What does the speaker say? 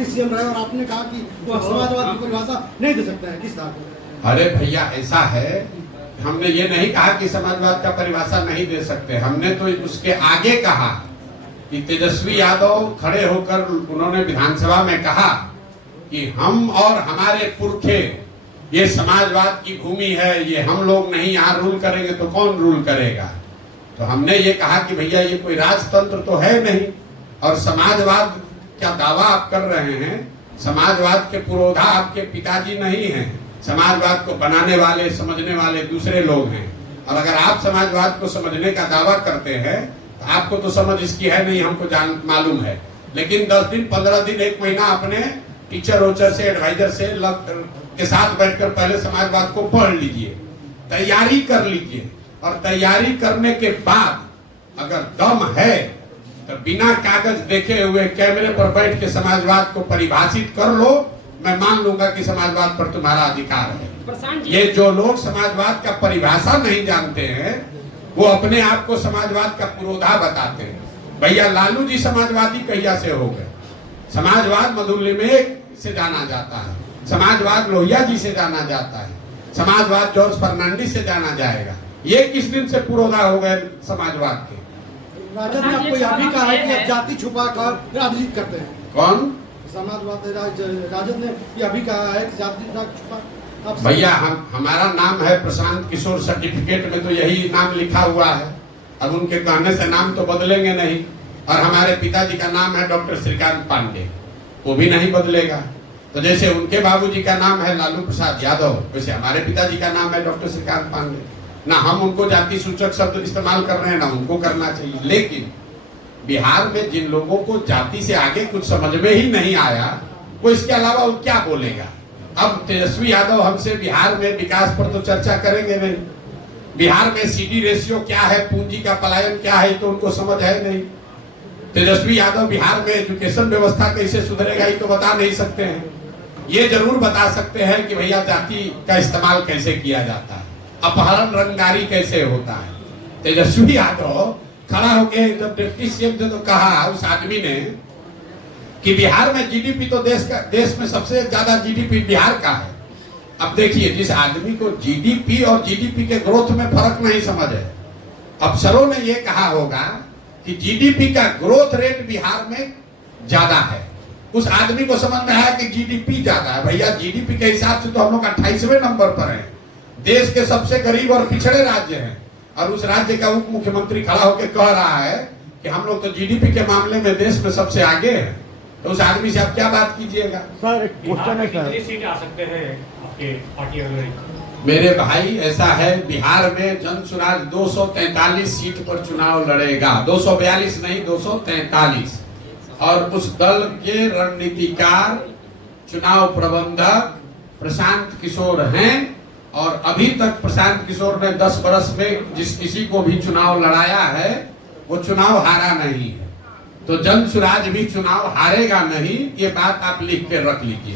Deputy CM रहे और आपने कहा कि वो समाजवाद की परिभाषा नहीं दे सकते हैं, किस तरह को? अरे भैया ऐसा है, हमने ये नहीं कहा कि समाजवाद का परिभाषा नहीं दे सकते। हमने तो उसके आगे कहा कि तेजस्वी यादव खड़े होकर उन्होंने विधानसभा में कहा कि हम और हमारे पुरखे ये समाजवाद की भूमि है, ये हम लोग नहीं यहाँ रूल करेंगे तो कौन रूल करेगा। तो हमने ये कहा कि भैया ये कोई राजतंत्र तो है नहीं, और समाजवाद क्या दावा आप कर रहे हैं, समाजवाद के पुरोधा आपके पिताजी नहीं हैं, समाजवाद को बनाने वाले समझने वाले दूसरे लोग हैं। और अगर आप समाजवाद को समझने का दावा करते हैं तो आपको तो समझ इसकी है नहीं, हमको जान मालूम है। लेकिन 10 दिन 15 दिन 1 महीना अपने टीचर वोचर से एडवाइजर से के साथ बैठकर पहले समाजवाद को पढ़ लीजिए, तैयारी कर लीजिए, और तैयारी करने के बाद अगर दम है तो बिना कागज देखे हुए कैमरे पर बैठ के समाजवाद को परिभाषित कर लो, मैं मान लूंगा कि समाजवाद पर तुम्हारा अधिकार है। ये जो लोग समाजवाद का परिभाषा नहीं जानते हैं वो अपने आप को समाजवाद का पुरोधा बताते हैं। भैया लालू जी समाजवादी कहिया से हो गए? समाजवाद मधुलिमेक से जाना जाता है, समाजवाद लोहिया जी से जाना जाता है, समाजवाद जॉर्ज फर्नांडिस से जाना जाएगा। ये किस दिन से पुरोधा हो गए समाजवाद के? राजद ने आपको यह भी कहा है कि आप जाति छुपा कर राजनीति करते हैं। कौन? समाजवाद राजद ने यह भी कहा है कि जाति छुपा। भैया हमारा नाम है प्रशांत किशोर, सर्टिफिकेट में तो यही नाम लिखा हुआ है। अब उनके कहने से नाम तो बदलेंगे नहीं। और हमारे पिताजी का नाम है डॉक्टर श्रीकांत पांडे, वो भी नहीं बदलेगा। तो जैसे उनके बाबूजी का नाम है लालू प्रसाद यादव, वैसे हमारे पिताजी का नाम है डॉक्टर श्रीकांत पांडे। ना हम उनको जाति सूचक शब्द इस्तेमाल कर रहे हैं, ना उनको करना चाहिए। लेकिन बिहार में जिन लोगों को जाति से आगे कुछ समझ में ही नहीं आया, वो इसके अलावा वो क्या बोलेगा। अब तेजस्वी यादव हमसे बिहार में विकास पर तो चर्चा करेंगे नहीं, बिहार में सीडी रेशियो क्या है, पूंजी का पलायन क्या है, तो उनको समझ है नहीं। तेजस्वी यादव बिहार में एजुकेशन व्यवस्था कैसे सुधरेगा ये तो बता नहीं सकते हैं। ये जरूर बता सकते हैं कि भैया जाति का इस्तेमाल कैसे किया जाता है, अपहरण रंगदारी कैसे होता है। तेजस्वी यादव खड़ा होके जब डिप्टी सीएम ने तो कहा उस आदमी ने कि बिहार में जीडीपी तो देश में सबसे ज्यादा जीडीपी बिहार का है। अब देखिए, जिस आदमी को जीडीपी और जीडीपी के ग्रोथ में फर्क नहीं समझ है, अफसरों ने ये कहा होगा कि जीडीपी का ग्रोथ रेट बिहार में ज्यादा है, उस आदमी को समझ में आया कि जीडीपी ज्यादा है। भैया जीडीपी के हिसाब से तो हम लोग 28वें नंबर पर हैं, देश के सबसे गरीब और पिछड़े राज्य हैं, और उस राज्य का उप मुख्यमंत्री खड़ा होकर कह रहा है कि हम लोग तो जीडीपी के मामले में देश में सबसे आगे हैं। तो उस आदमी से आप क्या बात कीजिएगा? सर एक क्वेश्चन है सर, कितनी सीट आ सकते हैं आपके पार्टी अगर? मेरे भाई ऐसा है, बिहार में जनसुराज 243 सीट पर चुनाव लड़ेगा, 242 नहीं 243। और उस दल के रणनीतिकार चुनाव प्रबंधक प्रशांत किशोर हैं, और अभी तक प्रशांत किशोर ने 10 वर्ष में जिस किसी को भी चुनाव लड़ाया है वो चुनाव हारा नहीं है। तो जनसुराज भी चुनाव हारेगा नहीं, ये बात आप लिख के रख लीजिए।